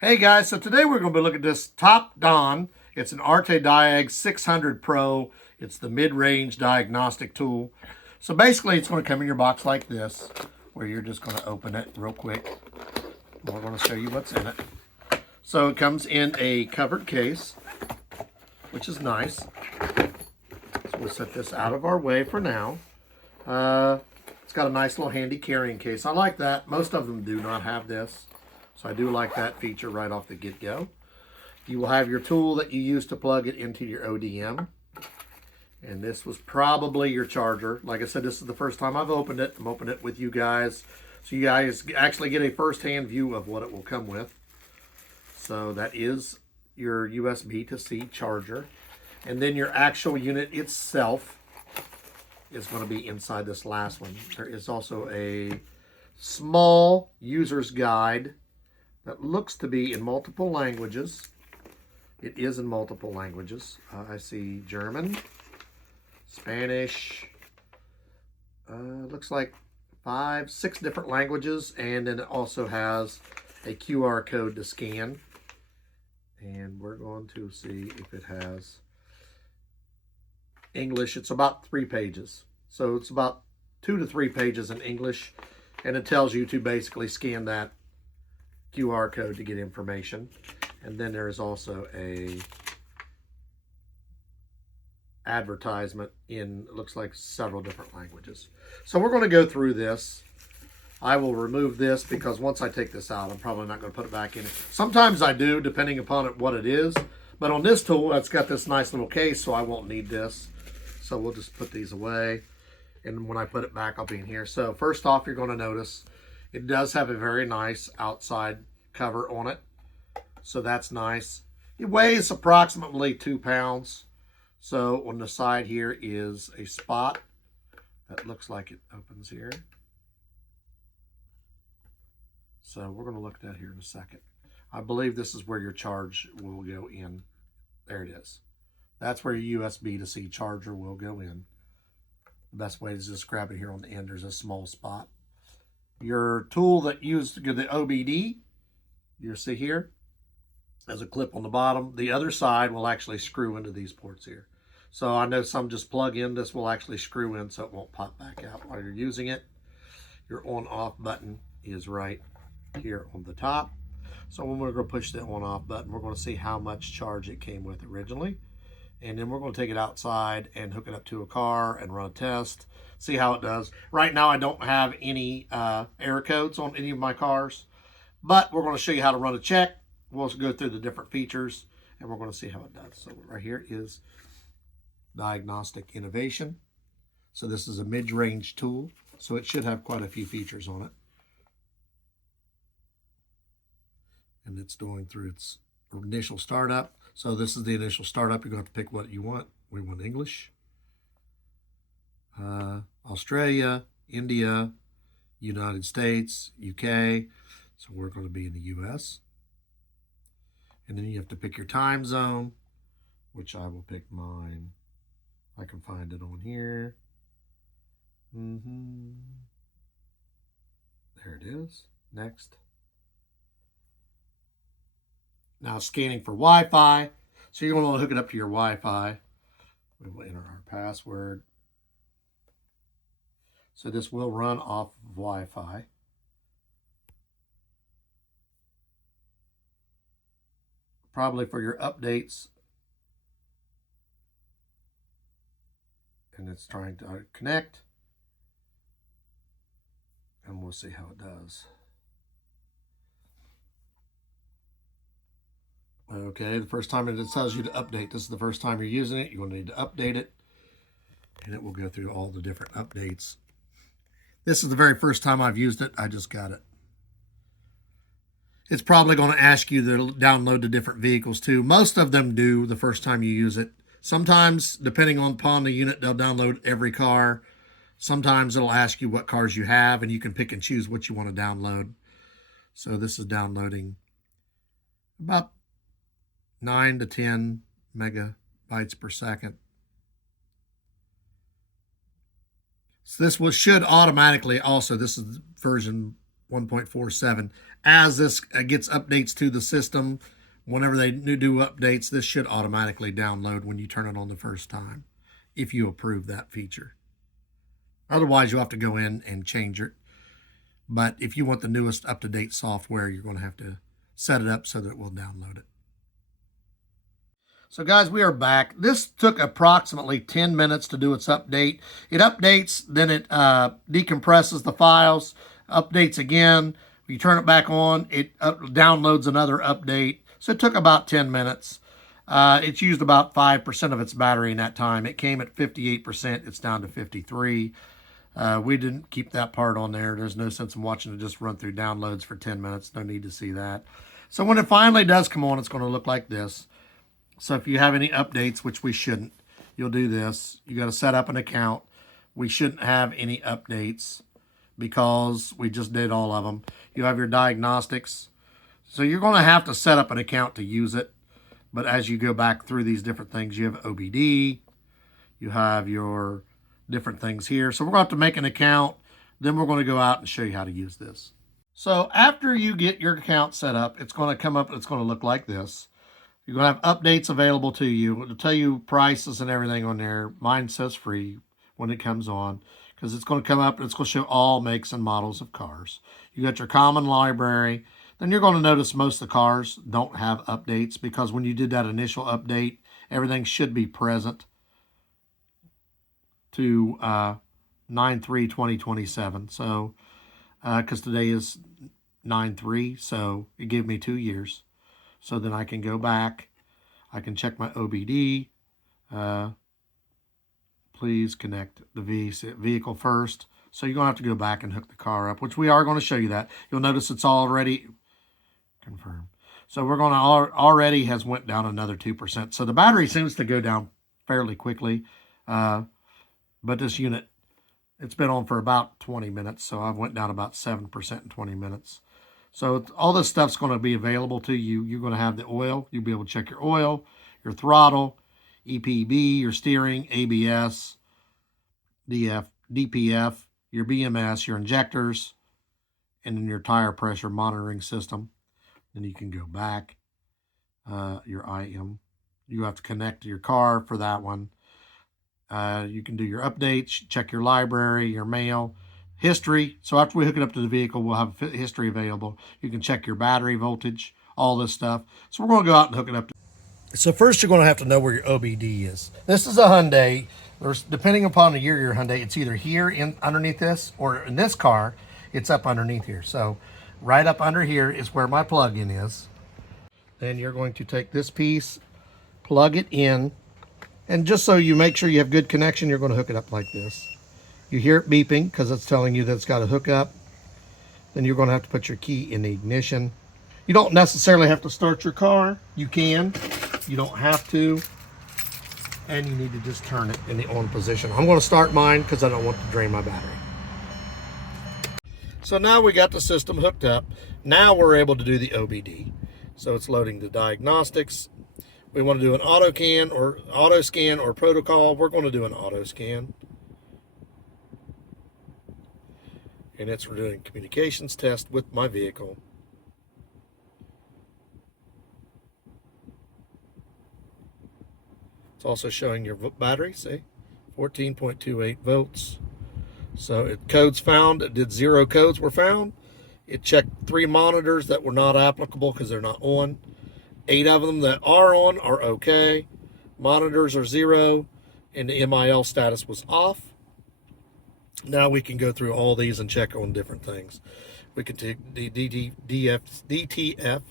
Hey guys, so today we're going to be looking at this TOPDON. It's an ArtiDiag600 Pro. It's the mid-range diagnostic tool. So basically it's going to come in your box like this, where you're just going to open it real quick. And we're going to show you what's in it. So it comes in a covered case, which is nice. So we'll set this out of our way for now. It's got a nice little handy carrying case. I like that. Most of them do not have this. So I do like that feature right off the get-go. You will have your tool that you use to plug it into your ODM. And this was probably your charger. Like I said, this is the first time I've opened it. I'm opening it with you guys. So you guys actually get a first-hand view of what it will come with. So that is your USB to C charger. And then your actual unit itself is going to be inside this last one. There is also a small user's guide that looks to be in multiple languages. It is in multiple languages. I see German, Spanish, looks like 5, 6 different languages, and then it also has a QR code to scan. And we're going to see if it has English. It's about 3 pages. So it's about 2 to 3 pages in English, and it tells you to basically scan that QR code to get information. And then there is also a advertisement in, it looks like, several different languages. So we're going to go through this. I will remove this because once I take this out, I'm probably not going to put it back in. Sometimes I do, depending upon what it is. But on this tool, it's got this nice little case, so I won't need this. So we'll just put these away. And when I put it back, I'll be in here. So first off, you're going to notice it does have a very nice outside cover on it. So that's nice. It weighs approximately 2 pounds. So on the side here is a spot that looks like it opens here. So we're going to look at that here in a second. I believe this is where your charge will go in. There it is. That's where your USB to C charger will go in. The best way is just grab it here on the end. There's a small spot. Your tool that used to get the OBD, you see here, has a clip on the bottom. The other side will actually screw into these ports here. So I know some just plug in. This will actually screw in so it won't pop back out while you're using it. Your on-off button is right here on the top. So when we're going to push the on-off button, we're going to see how much charge it came with originally. And then we're going to take it outside and hook it up to a car and run a test, see how it does. Right now, I don't have any error codes on any of my cars, but we're going to show you how to run a check. We'll also go through the different features, and we're going to see how it does. So right here is Diagnostic Innovation. So this is a mid-range tool, so it should have quite a few features on it. And it's going through its initial startup. So this is the initial startup. You're going to have to pick what you want. We want English, Australia, India, United States, UK. So we're going to be in the US. And then you have to pick your time zone, which I will pick mine. I can find it on here. There it is. Next. Now scanning for Wi-Fi. So you're going to hook it up to your Wi-Fi. We will enter our password. So this will run off of Wi-Fi. Probably for your updates. And it's trying to connect. And we'll see how it does. Okay, the first time it tells you to update. This is the first time you're using it. You're going to need to update it. And it will go through all the different updates. This is the very first time I've used it. I just got it. It's probably going to ask you to download the different vehicles too. Most of them do the first time you use it. Sometimes, depending upon the unit, they'll download every car. Sometimes it'll ask you what cars you have, and you can pick and choose what you want to download. So this is downloading about 9 to 10 megabytes per second. So this should automatically also, this is version 1.47. As this gets updates to the system, whenever they do updates, this should automatically download when you turn it on the first time, if you approve that feature. Otherwise, you'll have to go in and change it. But if you want the newest up-to-date software, you're going to have to set it up so that it will download it. So guys, we are back. This took approximately 10 minutes to do its update. It updates, then it decompresses the files, updates again. You turn it back on, it downloads another update. So it took about 10 minutes. It's used about 5% of its battery in that time. It came at 58%. It's down to 53%. We didn't keep that part on there. There's no sense in watching it just run through downloads for 10 minutes. No need to see that. So when it finally does come on, it's going to look like this. So if you have any updates, which we shouldn't, you'll do this. You got to set up an account. We shouldn't have any updates because we just did all of them. You have your diagnostics. So you're going to have to set up an account to use it. But as you go back through these different things, you have OBD. You have your different things here. So we're going to have to make an account. Then we're going to go out and show you how to use this. So after you get your account set up, it's going to come up, it's going to look like this. You're going to have updates available to you. It'll tell you prices and everything on there. Mine says free when it comes on because it's going to come up and it's going to show all makes and models of cars. You got your common library. Then you're going to notice most of the cars don't have updates because when you did that initial update, everything should be present to 9/3/2027. So, because today is 9/3, so it gave me 2 years. So then I can go back. I can check my OBD. Please connect the vehicle first. So you're going to have to go back and hook the car up, which we are going to show you that. You'll notice it's already confirmed. So we're going to already has went down another 2%. So the battery seems to go down fairly quickly. But this unit, it's been on for about 20 minutes. So I've went down about 7% in 20 minutes. So all this stuff's going to be available to you. You're going to have the oil. You'll be able to check your oil, your throttle, EPB, your steering, ABS, DPF, your BMS, your injectors, and then your tire pressure monitoring system. Then you can go back. Your IM. You have to connect to your car for that one. You can do your updates, check your library, your mail, history. So after we hook it up to the vehicle, we'll have history available. You can check your battery voltage, all this stuff. So we're going to go out and hook it up. So first you're going to have to know where your OBD is. This is a Hyundai. Depending upon the year of your Hyundai, it's either here underneath this, or in this car, it's up underneath here. So right up under here is where my plug-in is. Then you're going to take this piece, plug it in, and just so you make sure you have good connection, you're going to hook it up like this. You hear it beeping because it's telling you that it's got to hook up. Then you're going to have to put your key in the ignition. You don't necessarily have to start your car. You can. You don't have to. And you need to just turn it in the on position. I'm going to start mine because I don't want to drain my battery. So now we got the system hooked up. Now we're able to do the OBD. So it's loading the diagnostics. We want to do an auto scan or protocol. We're going to do an auto scan. And it's doing communications test with my vehicle. It's also showing your battery, see, 14.28 volts. So codes found, it did 0 codes were found. It checked 3 monitors that were not applicable because they're not on. 8 of them that are on are okay. Monitors are 0 and the MIL status was off. Now we can go through all these and check on different things. We can take the DTF,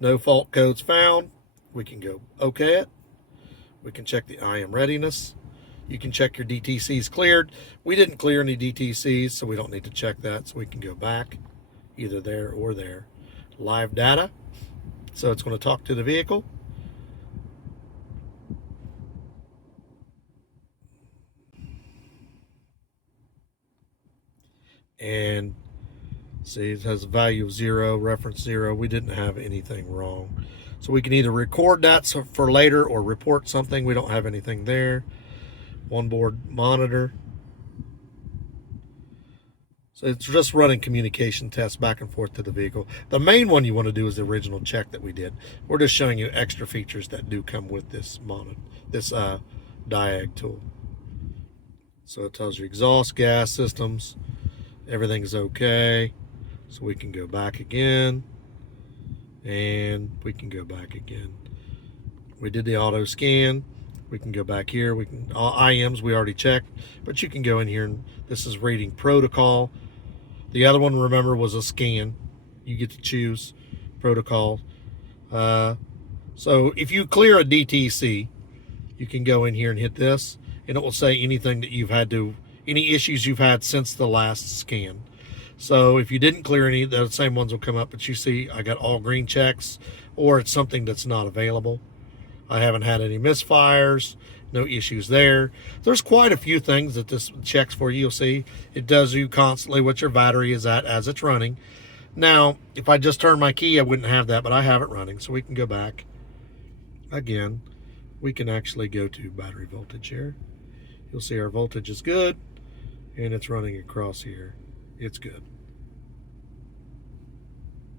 no fault codes found. We can go okay it. We can check the IM readiness. You can check your DTCs cleared. We didn't clear any DTCs, so we don't need to check that. So we can go back either there or there. Live data. So it's going to talk to the vehicle. And see, it has a value of 0, reference 0. We didn't have anything wrong. So we can either record that for later or report something. We don't have anything there. Onboard monitor. So it's just running communication tests back and forth to the vehicle. The main one you want to do is the original check that we did. We're just showing you extra features that do come with this Diag tool. So it tells you exhaust gas systems, everything's okay. So we can go back again, and we can go back again. We did the auto scan. We can go back here. We can IMs we already checked, but you can go in here and this is reading protocol. The other one, remember, was a scan. You get to choose protocol. So if you clear a DTC, you can go in here and hit this, and it will say anything that you've had to, any issues you've had since the last scan. So if you didn't clear any, the same ones will come up, but you see I got all green checks, or it's something that's not available. I haven't had any misfires, no issues there. There's quite a few things that this checks for you. You'll see it does you constantly what your battery is at as it's running. Now, if I just turn my key, I wouldn't have that, but I have it running. So we can go back again. We can actually go to battery voltage here. You'll see our voltage is good, and it's running across here. It's good.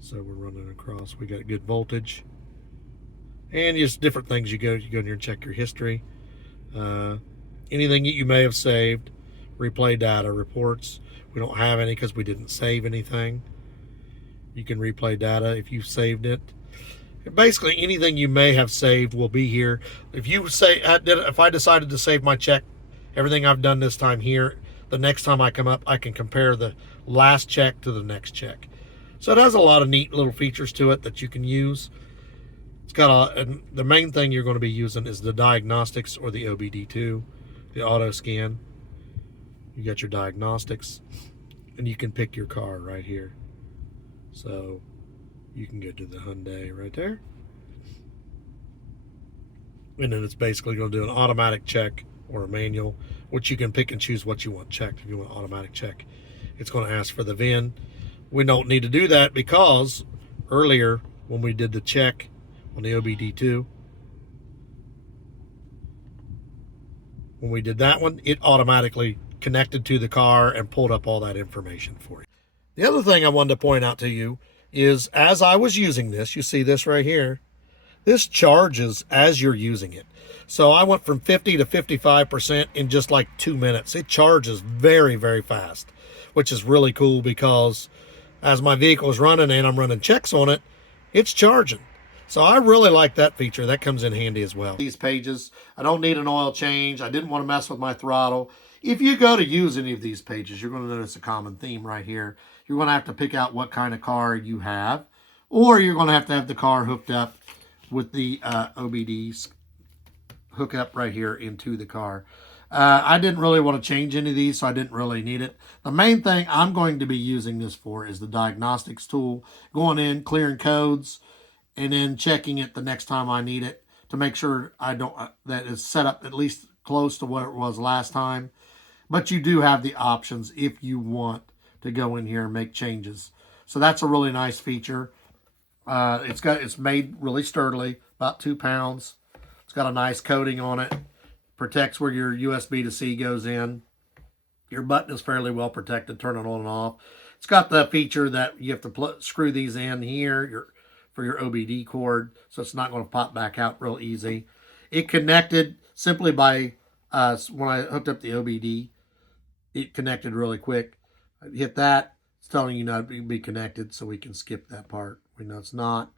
So we're running across. We got good voltage. And just different things you go in here and check your history. Anything that you may have saved, replay data reports. We don't have any because we didn't save anything. You can replay data if you saved it. Basically, anything you may have saved will be here. If you say, if I decided to save my check, everything I've done this time here, the next time I come up, I can compare the last check to the next check. So it has a lot of neat little features to it that you can use. It's got the main thing you're going to be using is the diagnostics or the OBD2, the auto scan. You got your diagnostics, and you can pick your car right here. So you can go to the Hyundai right there. And then it's basically going to do an automatic check or a manual, which you can pick and choose what you want checked. If you want automatic check, it's going to ask for the VIN. We don't need to do that because earlier when we did the check on the OBD2, when we did that one, it automatically connected to the car and pulled up all that information for you. The other thing I wanted to point out to you is as I was using this, you see this right here, this charges as you're using it. So I went from 50 to 55% in just like 2 minutes. It charges very, very fast, which is really cool because as my vehicle is running and I'm running checks on it, it's charging. So I really like that feature. That comes in handy as well. These pages, I don't need an oil change. I didn't want to mess with my throttle. If you go to use any of these pages, you're going to notice a common theme right here. You're going to have to pick out what kind of car you have, or you're going to have the car hooked up with the OBDs hook up right here into the car. I didn't really want to change any of these, so I didn't really need it. The main thing I'm going to be using this for is the diagnostics tool, going in, clearing codes, and then checking it the next time I need it to make sure that it's set up at least close to what it was last time. But you do have the options if you want to go in here and make changes. So that's a really nice feature. It's made really sturdily, about 2 pounds. It's got a nice coating on it. Protects where your USB to C goes in. Your button is fairly well protected, turn it on and off. It's got the feature that you have to screw these in here for your OBD cord, so it's not going to pop back out real easy. It connected simply by, when I hooked up the OBD, it connected really quick. I hit that, it's telling you not to be connected, so we can skip that part. We know it's not,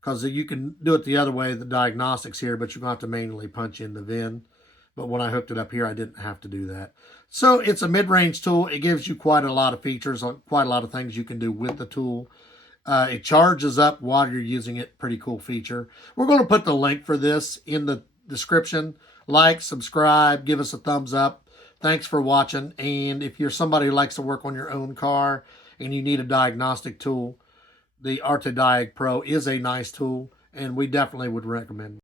because you can do it the other way, the diagnostics here, but you're going to have to manually punch in the VIN. But when I hooked it up here, I didn't have to do that. So it's a mid-range tool. It gives you quite a lot of features, quite a lot of things you can do with the tool. It charges up while you're using it. Pretty cool feature. We're going to put the link for this in the description. Like, subscribe, give us a thumbs up. Thanks for watching. And if you're somebody who likes to work on your own car and you need a diagnostic tool, the ArtiDiag Pro is a nice tool, and we definitely would recommend it.